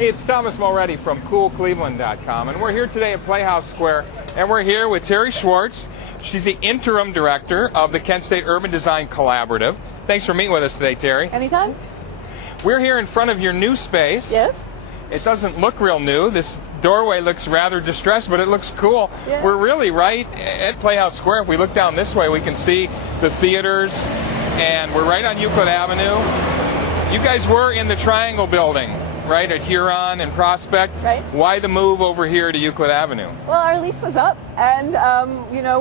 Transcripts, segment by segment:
Hey, it's Thomas Moretti from CoolCleveland.com, and we're here today at Playhouse Square, and we're here with Terry Schwarz. She's the interim director of the Kent State Urban Design Collaborative. Thanks for meeting with us today, Terry. Anytime. We're here in front of your new space. Yes. It doesn't look real new. This doorway looks rather distressed, but it looks cool. Yeah. We're really right at Playhouse Square. If we look down this way, we can see the theaters, and we're right on Euclid Avenue. You guys were in the Triangle building, right, at Huron and Prospect. Right. Why the move over here to Euclid Avenue? Well, our lease was up, and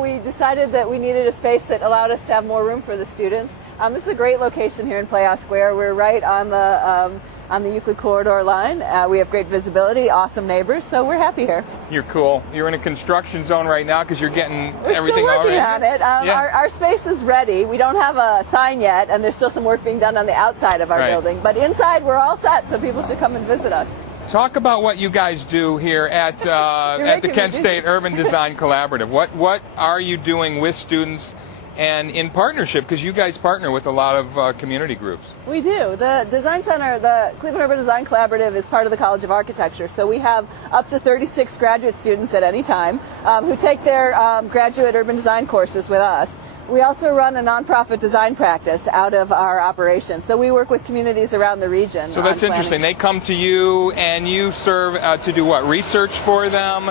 we decided that we needed a space that allowed us to have more room for the students. This is a great location here in Playhouse Square. We're right on the Euclid corridor line. We have great visibility, awesome neighbors, so we're happy here. You're cool. You're in a construction zone right now because you're getting everything We're still working already. on it. Our space is ready. We don't have a sign yet, and there's still some work being done on the outside of our building. But inside, we're all set, so people should come and visit us. Talk about what you guys do here at the Kent State Urban Design Collaborative. What are you doing with students and in partnership, because you guys partner with a lot of community groups? We do. The Design Center, the Cleveland Urban Design Collaborative, is part of the College of Architecture. So we have up to 36 graduate students at any time who take their graduate urban design courses with us. We also run a nonprofit design practice out of our operation. So we work with communities around the region. So that's interesting. They come to you and you serve to do what? Research for them,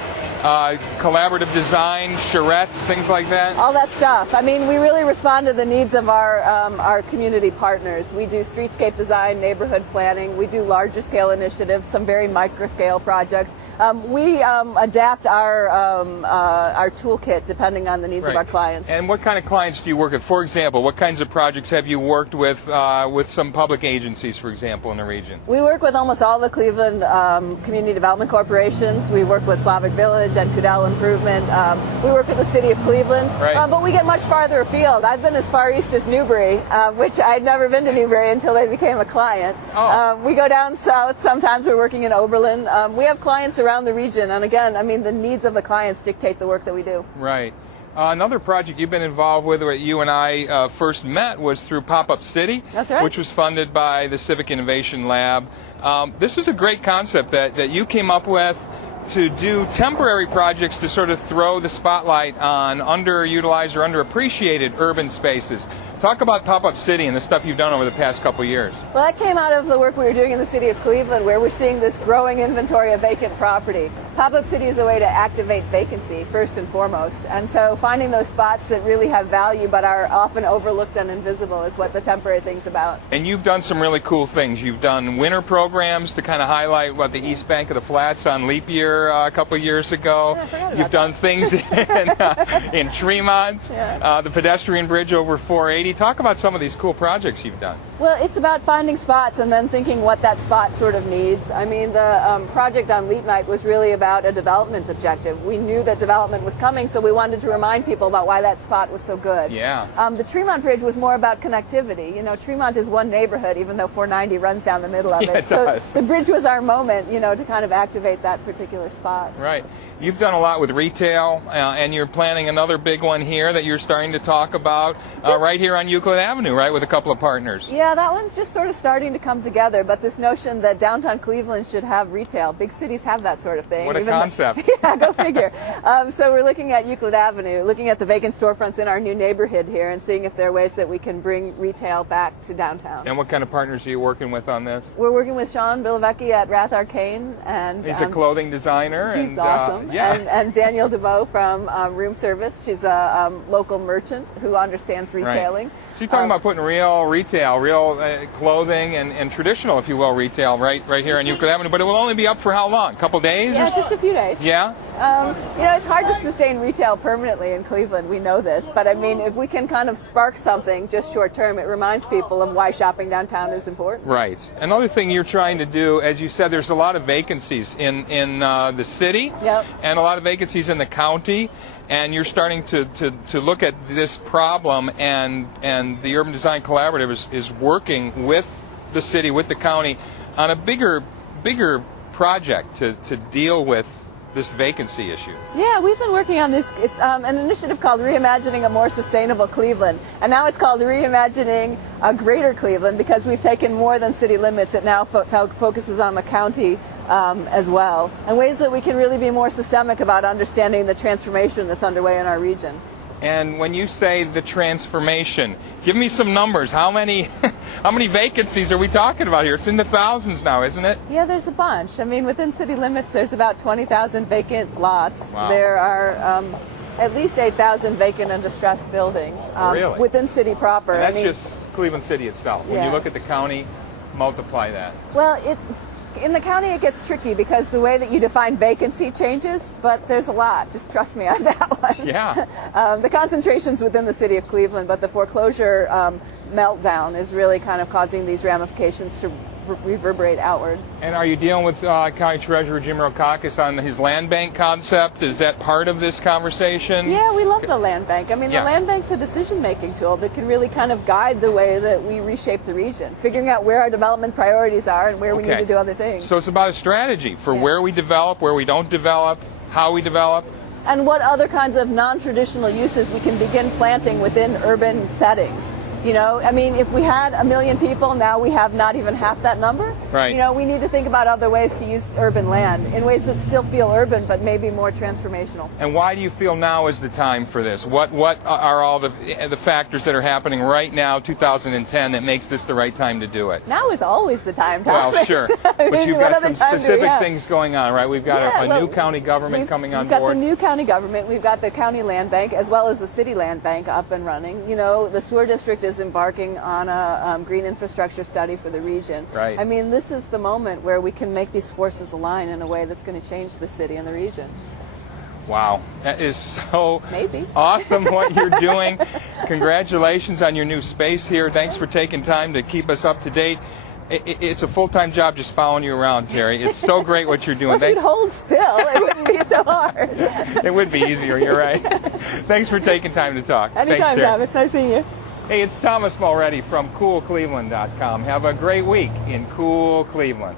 collaborative design, charrettes, things like that? All that stuff. I mean, we really respond to the needs of our community partners. We do streetscape design, neighborhood planning. We do larger scale initiatives, some very micro scale projects. We adapt our toolkit depending on the needs of our clients. And what kind of clients do you work with? For example, what kinds of projects have you worked with some public agencies, for example, in the region? We work with almost all the Cleveland community development corporations. We work with Slavic Village and Kudell Improvement. We work with the city of Cleveland, but we get much farther afield. I've been as far east as Newbury, which I'd never been to Newbury until they became a client. We go down south. Sometimes we're working in Oberlin. We have clients around the region, and again, I mean, the needs of the clients dictate the work that we do. Right. Another project you've been involved with, that you and I first met, was through Pop-Up City. That's right. Which was funded by the Civic Innovation Lab. This was a great concept that you came up with to do temporary projects to sort of throw the spotlight on underutilized or underappreciated urban spaces. Talk about Pop-Up City and the stuff you've done over the past couple of years. Well, that came out of the work we were doing in the city of Cleveland, where we're seeing this growing inventory of vacant property. Pop-Up City is a way to activate vacancy, first and foremost. And so finding those spots that really have value but are often overlooked and invisible is what the temporary thing's about. And you've done some really cool things. You've done winter programs to kind of highlight the East Bank of the Flats on leap year a couple of years ago. Yeah, I forgot about You've done things in Tremont, the pedestrian bridge over 480. Talk about some of these cool projects you've done. Well, it's about finding spots and then thinking what that spot sort of needs. I mean, the project on Leap Night was really about a development objective. We knew that development was coming, so we wanted to remind people about why that spot was so good. Yeah. The Tremont Bridge was more about connectivity. You know, Tremont is one neighborhood, even though 490 runs down the middle of it. Yeah, it so does. The bridge was our moment, to kind of activate that particular spot. Right. You've done a lot with retail, and you're planning another big one here that you're starting to talk about right here on Euclid Avenue, right, with a couple of partners. Yeah, that one's just sort of starting to come together, but this notion that downtown Cleveland should have retail. Big cities have that sort of thing. What a concept. Yeah, go figure. So we're looking at Euclid Avenue, looking at the vacant storefronts in our new neighborhood here and seeing if there are ways that we can bring retail back to downtown. And what kind of partners are you working with on this? We're working with Sean Bilovecki at Rath Arcane. And he's a clothing designer. He's awesome. And Danielle DeVoe from Room Service. She's a local merchant who understands retailing. Right. So you're talking about putting real retail, real clothing and traditional, if you will, retail right here on Euclid Avenue. But it will only be up for how long? A couple days? Yeah, just a few days. Yeah? It's hard to sustain retail permanently in Cleveland. We know this. But, I mean, if we can kind of spark something just short term, it reminds people of why shopping downtown is important. Right. Another thing you're trying to do, as you said, there's a lot of vacancies in the city and a lot of vacancies in the county. And you're starting to look at this problem, and the Urban Design Collaborative is working with the city, with the county, on a bigger project to deal with this vacancy issue. Yeah, we've been working on this. It's an initiative called Reimagining a More Sustainable Cleveland. And now it's called Reimagining a Greater Cleveland because we've taken more than city limits. It now focuses on the county as well, and ways that we can really be more systemic about understanding the transformation that's underway in our region. And when you say the transformation, give me some numbers. How many how many vacancies are we talking about here? It's in the thousands now, isn't it? Yeah, there's a bunch. I mean, within city limits, there's about 20,000 vacant lots. Wow. There are at least 8,000 vacant and distressed buildings Really? within city proper. And that's I mean, just Cleveland City itself. When Yeah. you look at the county, multiply that. well, in the county it gets tricky because the way that you define vacancy changes, but there's a lot. Just trust me on that one. Yeah. The concentration's within the city of Cleveland, but the foreclosure meltdown is really kind of causing these ramifications to reverberate outward. And are you dealing with County Treasurer Jim Rokakis on his land bank concept? Is that part of this conversation? Yeah, we love the land bank. I mean, Yeah. the land bank's a decision-making tool that can really kind of guide the way that we reshape the region, figuring out where our development priorities are and where we need to do other things. So it's about a strategy for Yeah. where we develop, where we don't develop, how we develop. And what other kinds of non-traditional uses we can begin planting within urban settings. You know, I mean, if we had 1 million people, now we have not even half that number. Right. You know, we need to think about other ways to use urban land in ways that still feel urban, but maybe more transformational. And why do you feel now is the time for this? What are all the factors that are happening right now, 2010, that makes this the right time to do it? Now is always the time, Well, Thomas. sure. I But mean, you've what got other some time do we specific have? things going on, right? We've got Yeah, a well, new county government coming on We've got board. the new county government. We've got the county land bank as well as the city land bank up and running. You know, the sewer district is embarking on a green infrastructure study for the region. Right. I mean, this is the moment where we can make these forces align in a way that's going to change the city and the region. Wow, that is so Maybe. awesome what you're doing. Congratulations on your new space here. Thanks for taking time to keep us up to date. It's a full-time job just following you around, Terry. It's so great what you're doing. Well, if you'd hold still, it wouldn't be so hard. It would be easier, you're right. Thanks for taking time to talk. Anytime, Thanks, Terry. Thomas. Nice seeing you. Hey, it's Thomas Mulready from CoolCleveland.com. Have a great week in Cool Cleveland.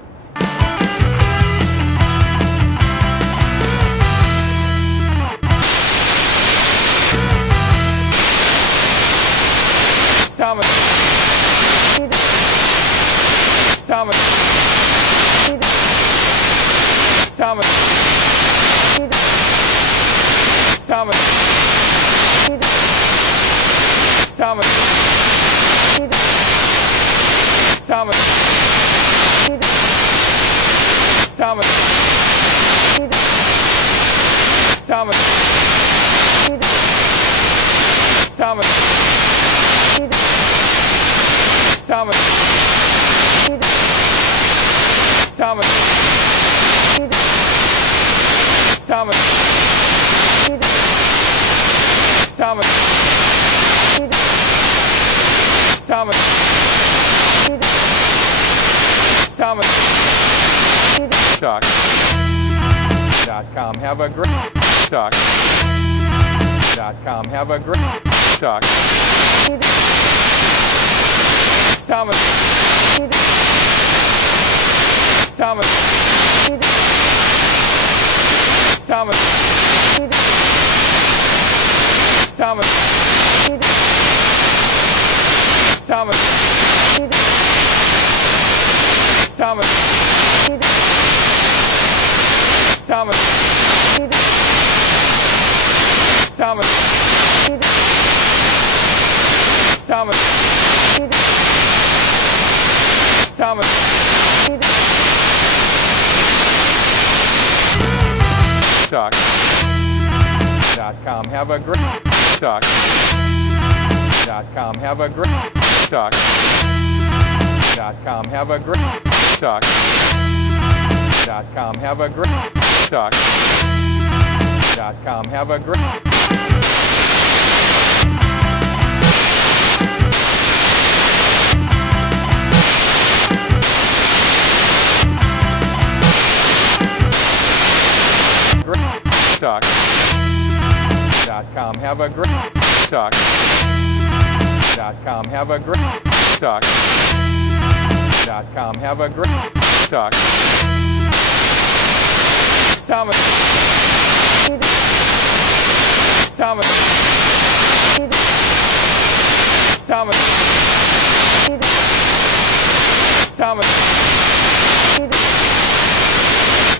Thomas. Thomas. Thomas. Thomas. Thomas. Thomas. Thomas. Thomas. Thomas. Thomas. Thomas. Thomas. Thomas. Thomas. Thomas. Talk.com. Have a great talk.com. Have a great talk. Thomas. Thomas. Thomas. Thomas. Thomas. Thomas. Thomas. Thomas. Thomas. Thomas. Talk.com. Have a great talk.com. Have a great talk.com. Have a great talk.com. Have a great talk.com. Have a great talk.com. Have a great talk.com. Have a great talk.com. Have a great talk. Thomas. Thomas. Thomas. Thomas.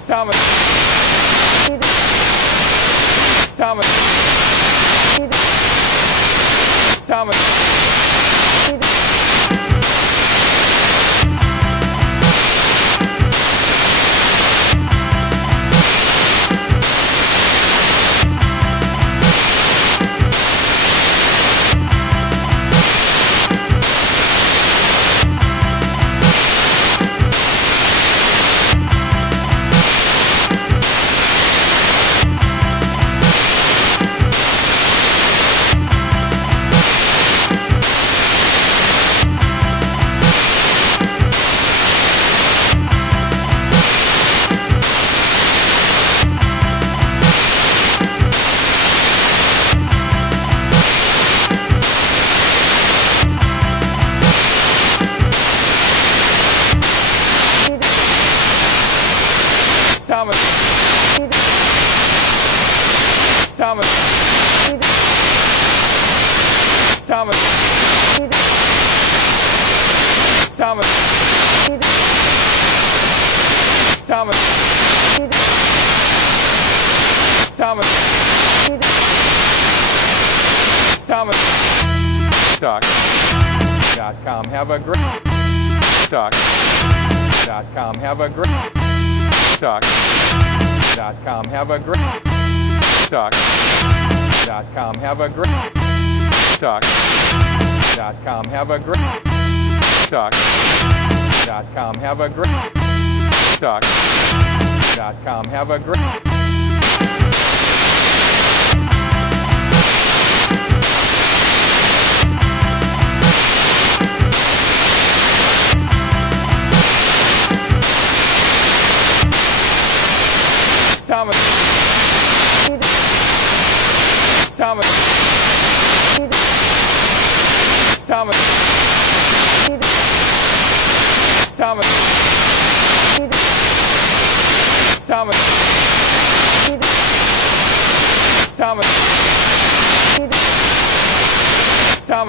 Thomas. Thomas. Thomas. Thomas. Thomas. Thomas. Thomas. Thomas. Thomas. Thomas. Stock.com. Have a great stock.com. Have a great stock.com. Have a great stock.com. Have a great stock.com. Have a great stock.com. Have a great stock.com. Have a great Thomas. Thomas. Thomas. Thomas. Thomas. Thomas.